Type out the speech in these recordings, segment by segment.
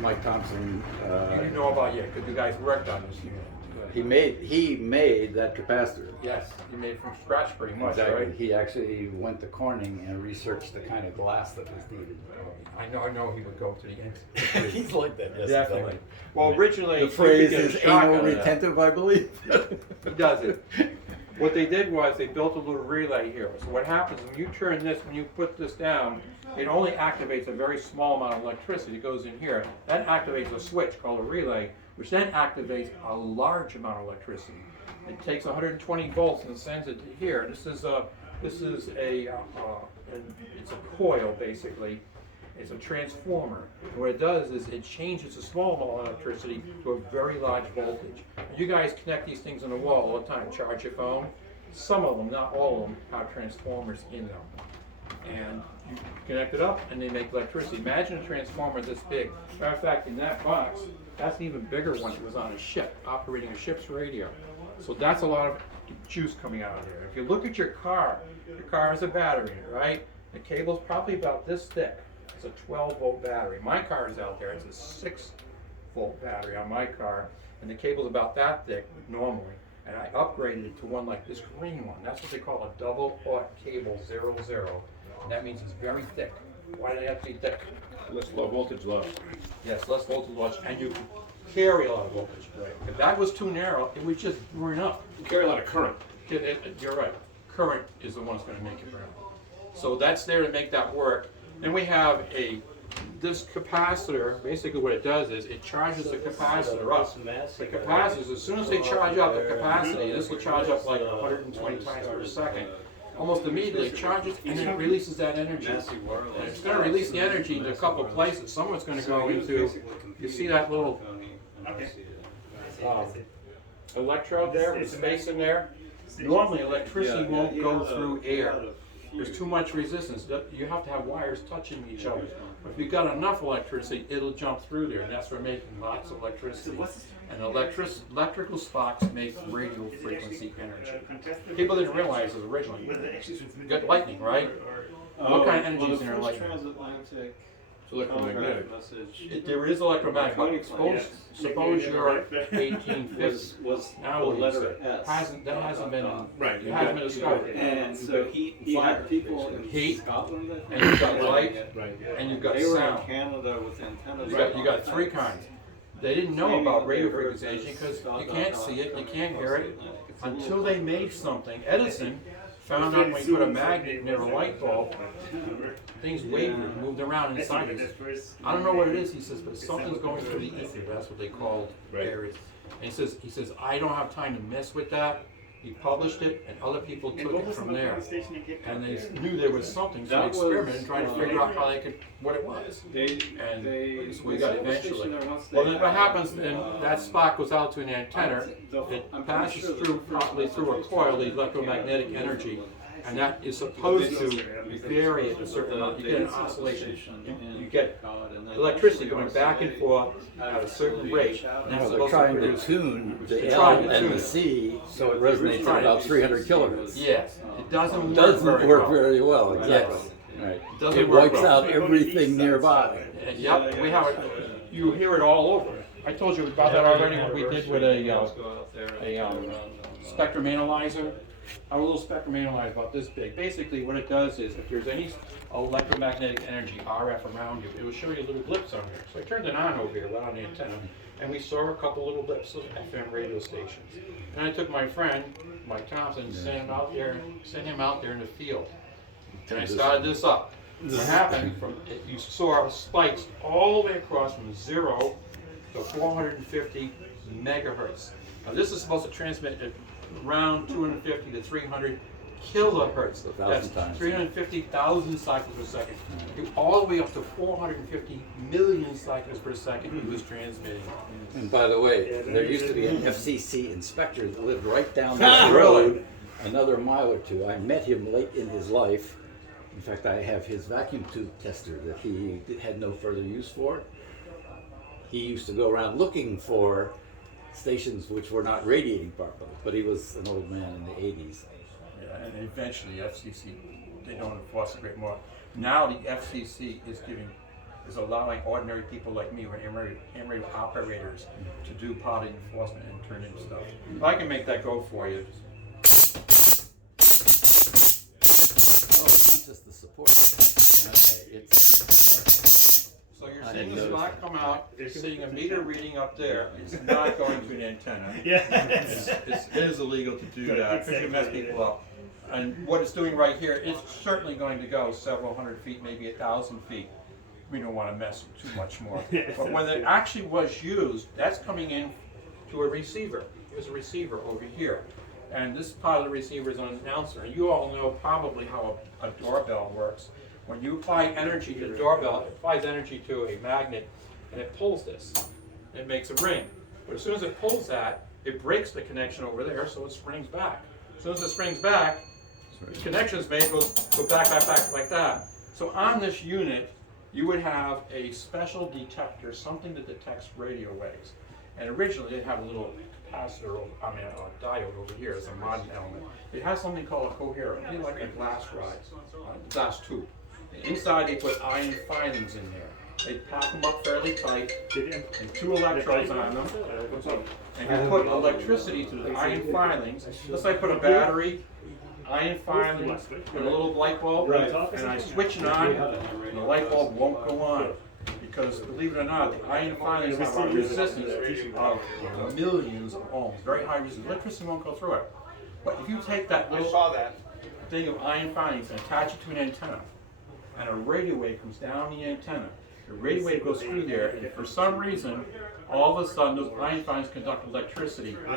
Mike Thompson. You didn't know about yet, because you guys worked on this unit. He made that capacitor. Yes, you made from scratch pretty much, Exactly. right? He actually went to Corning and researched the kind of glass that was needed. I know he would go to the end. He's like that, yes. Definitely. Exactly. Well, originally, The phrase he could is get a shock anal out of that. retentive, I believe. He does it. What they did was they built a little relay here. So what happens when you turn this, when you put this down, it only activates a very small amount of electricity that goes in here. That activates a switch called a relay, which then activates a large amount of electricity. It takes 120 volts and sends it to here. It's a coil basically. It's a transformer. And what it does is it changes a small amount of electricity to a very large voltage. You guys connect these things on the wall all the time, charge your phone. Some of them, not all of them, have transformers in them. And you connect it up and they make electricity. Imagine a transformer this big. Matter of fact, in that box, that's an even bigger one. It was on a ship, operating a ship's radio. So that's a lot of juice coming out of there. If you look at your car has a battery in it, right? The cable's probably about this thick. It's a 12-volt battery. My car is out there. It's a 6-volt battery on my car, and the cable's about that thick normally. And I upgraded it to one like this green one. That's what they call a double aught cable 00. And that means it's very thick. Why do they have to be thick? Less low voltage loss. Yes, less voltage loss, and you can carry a lot of voltage. Right. If that was too narrow, it would just burn up. You carry a lot of current. You're right. Current is the one that's going to make it burn. So that's there to make that work. Then we have this capacitor. Basically, what it does is it charges the capacitor up. The capacitors, as soon as they charge up the capacity, this will charge up like 120 times per second. Almost immediately, it charges and then it releases that energy. And it's going to release the energy into a couple of places. Some of it's going to go into. You see that little electrode there with space in there? Normally, electricity won't go through air. There's too much resistance. You have to have wires touching each other. But if you've got enough electricity, it'll jump through there, and that's for making lots of electricity. And electrical sparks make radio frequency energy. People didn't realize this originally. You got lightning, right? What kind of energy is in there lightning? Transatlantic It's electromagnetic. message. There is electromagnetic. But suppose you're 1850. Was Now the what do you letter say? S. That hasn't been Right. it hasn't been discovered. And so he had people in Heat, Scotland that and you've got light, Right. and you've got they were in sound. Canada with antennas. You got three kinds. They didn't know about radio frequency because you can't see it, you can't hear it until they made something. Edison found out when you put a magnet near a light bulb, things wavered, moved around inside it. I don't know what it is, he says, but something's going through the ether. That's what they called areas. And he says, I don't have time to mess with that. He published it, and other people took it from there. And they knew there was something, so they experimented and tried to figure out how they could, what it was. And that's what we got eventually. Well, then what happens, then that spark goes out to an antenna, it passes through, probably through a coil, the electromagnetic energy, and that is supposed to vary at a certain amount. You get an oscillation. You get electricity going back and forth at a certain rate. And that's Well, they're supposed trying to to produce. tune the They're L trying to and tune the it. C so it resonates at about 300 kilohertz. Yes, it doesn't Doesn't work well. very well, exactly. Yes. Right. Doesn't It work wipes well. out everything nearby. Yep, we have it. You hear it all over. I told you about that already. What we did with a spectrum analyzer. Our little spectrum analyzer about this big. Basically, what it does is, if there's any electromagnetic energy RF around you, it will show you little blips on there. So I turned it on over here, right on the antenna, and we saw a couple little blips of FM radio stations. And I took my friend, Mike Thompson, and sent him out there in the field. And I started this up. What happened? You saw spikes all the way across from 0 to 450 megahertz. Now this is supposed to transmit at around 250 to 300 kilohertz. That's 350,000 cycles per second. All the way up to 450 million cycles per second he was transmitting. And by the way, there used to be an FCC inspector that lived right down this road, another mile or two. I met him late in his life. In fact, I have his vacuum tube tester that he had no further use for. He used to go around looking for stations which were not radiating properly, but he was an old man in the 80s. Yeah, and eventually FCC, they don't enforce it great more. Now the FCC is giving is allowing ordinary people like me, or amateur operators, to do part of the enforcement and turn in stuff. If I can make that go for you. Oh, it's not just the support. Okay, it's. So you're I seeing didn't the notice spot that. come out, you're seeing a meter reading up there. It's not going to an antenna. Yeah. It is illegal to do that, because you mess people up. And what it's doing right here, it's certainly going to go several hundred feet, maybe 1,000 feet. We don't want to mess too much more. But when it actually was used, that's coming in to a receiver. There's a receiver over here. And this part of the receiver is an announcer. And you all know probably how a doorbell works. When you apply energy to the doorbell, it applies energy to a magnet, and it pulls this. It makes a ring. But as soon as it pulls that, it breaks the connection over there, so it springs back. As soon as it springs back, the connection's made, go back like that. So on this unit, you would have a special detector, something that detects radio waves. And originally, it had a little capacitor, a diode over here as a modern element. It has something called a coherent, it's like a glass rod, glass tube. Inside, they put iron filings in there. They pack them up fairly tight, and 2 electrodes on them. And you put electricity to the iron filings. Just like I put a battery, iron filings, and a little light bulb, and I switch it on, and the light bulb won't go on. Because believe it or not, the iron filings have a resistance of millions of ohms, very high resistance. Electricity won't go through it. But if you take that little thing of iron filings and attach it to an antenna, and a radio wave comes down the antenna, the radio wave goes through there, and for some reason, all of a sudden, those iron filings conduct electricity, 1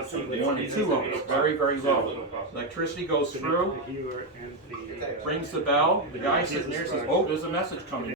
and 2 ohms, very, very low. Electricity goes through, rings the bell, the guy sitting there says, oh, there's a message coming.